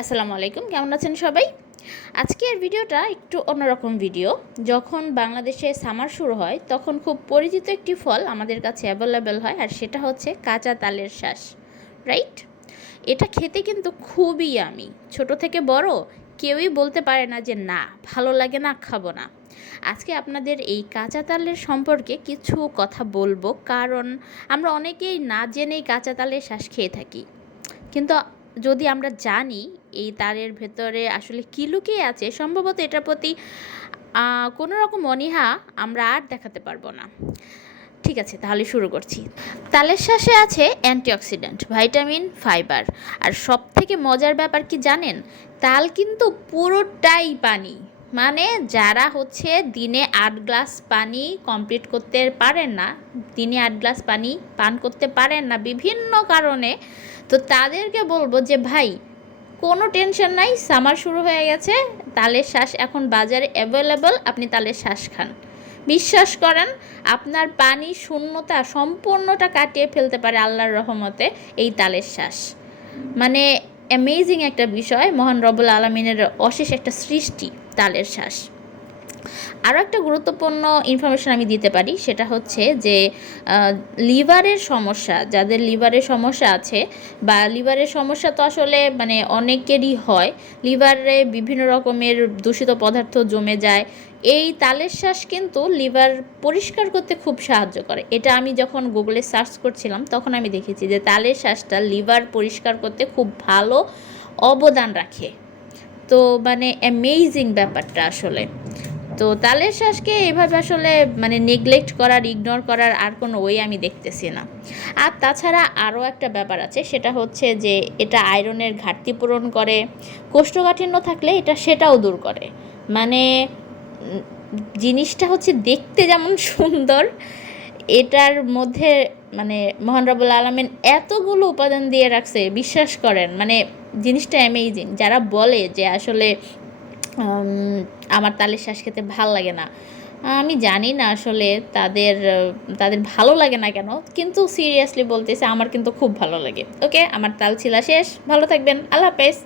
আসসালামু আলাইকুম, কেমন আছেন সবাই? আজকের ভিডিওটা একটু অন্যরকম ভিডিও। যখন বাংলাদেশে সামার শুরু হয়, তখন খুব পরিচিত একটি ফল আমাদের কাছে অ্যাভেলেবেল হয়, আর সেটা হচ্ছে কাঁচা তালের শ্বাস রাইট? এটা খেতে কিন্তু খুবই আমি ছোট থেকে বড় কেউই বলতে পারে না যে, না, ভালো লাগে না, খাব না। আজকে আপনাদের এই কাঁচা তালের সম্পর্কে কিছু কথা বলব, কারণ আমরা অনেকেই না জেনেই কাঁচা তালের শ্বাস খেয়ে থাকি। কিন্তু যদি আমরা জানি এই তারের ভেতরে আসলে কি লুকিয়ে আছে, সম্ভবত এটার প্রতি কোনো রকম অনীহা আমরা আর দেখাতে পারব না। ঠিক আছে, তাহলে শুরু করছি। তালের শ্বাসে আছে অ্যান্টিঅক্সিডেন্ট, ভাইটামিন, ফাইবার। আর সব থেকে মজার ব্যাপার কি জানেন? তাল কিন্তু পুরোটাই পানি। মানে যারা হচ্ছে দিনে আট গ্লাস পানি কমপ্লিট করতে পারেন না, দিনে আট গ্লাস পানি পান করতে পারেন না বিভিন্ন কারণে, তো তাদেরকে বলব যে ভাই, কোনো টেনশন নাই, সামার শুরু হয়ে গেছে, তালের শ্বাস এখন বাজারে অ্যাভেলেবল আপনি তালের শ্বাস খান। বিশ্বাস করেন, আপনার পানি শূন্যতা সম্পূর্ণটা কাটিয়ে ফেলতে পারে আল্লাহর রহমতে এই তালের শ্বাস। মানে অ্যামেজিং একটা বিষয়, মহান রবুল আলমিনের অশেষ একটা সৃষ্টি। তালের শ্বাস। আরও একটা গুরুত্বপূর্ণ ইনফরমেশন আমি দিতে পারি, সেটা হচ্ছে যে লিভারের সমস্যা, যাদের লিভারের সমস্যা আছে বা লিভারের সমস্যা তো আসলে মানে অনেকেরই হয়, লিভারে বিভিন্ন রকমের দূষিত পদার্থ জমে যায়, এই তালের শ্বাস কিন্তু লিভার পরিষ্কার করতে খুব সাহায্য করে। এটা আমি যখন গুগলে সার্চ করছিলাম, তখন আমি দেখেছি যে তালের শ্বাসটা লিভার পরিষ্কার করতে খুব ভালো অবদান রাখে। তো মানে অ্যামেজিং ব্যাপারটা আসলে। তো তালের শ্বাসকে এভাবে আসলে মানে নেগলেক্ট করার ইগনোর করার আর কোনো ওয়ে আমি দেখতেছি না। আর তাছাড়া আরও একটা ব্যাপার আছে, সেটা হচ্ছে যে এটা আয়রনের ঘাটতি পূরণ করে, কোষ্ঠকাঠিন্য থাকলে এটা সেটাও দূর করে। মানে জিনিসটা হচ্ছে দেখতে যেমন সুন্দর, এটার মধ্যে মানে মহান রবুল আলমেন এতগুলো উপাদান দিয়ে রাখছে, বিশ্বাস করেন মানে জিনিসটা অ্যামেজিং যারা বলে যে আসলে আমার তালের শ্বাস খেতে ভালো লাগে না। আমি জানি না আসলে তাদের তাদের ভালো লাগে না কেন, কিন্তু সিরিয়াসলি বলতেছে, আমার কিন্তু খুব ভালো লাগে। ওকে আমার তাল ছিলা শেষ, ভালো থাকবেন, আল্লাহ হাফেজ।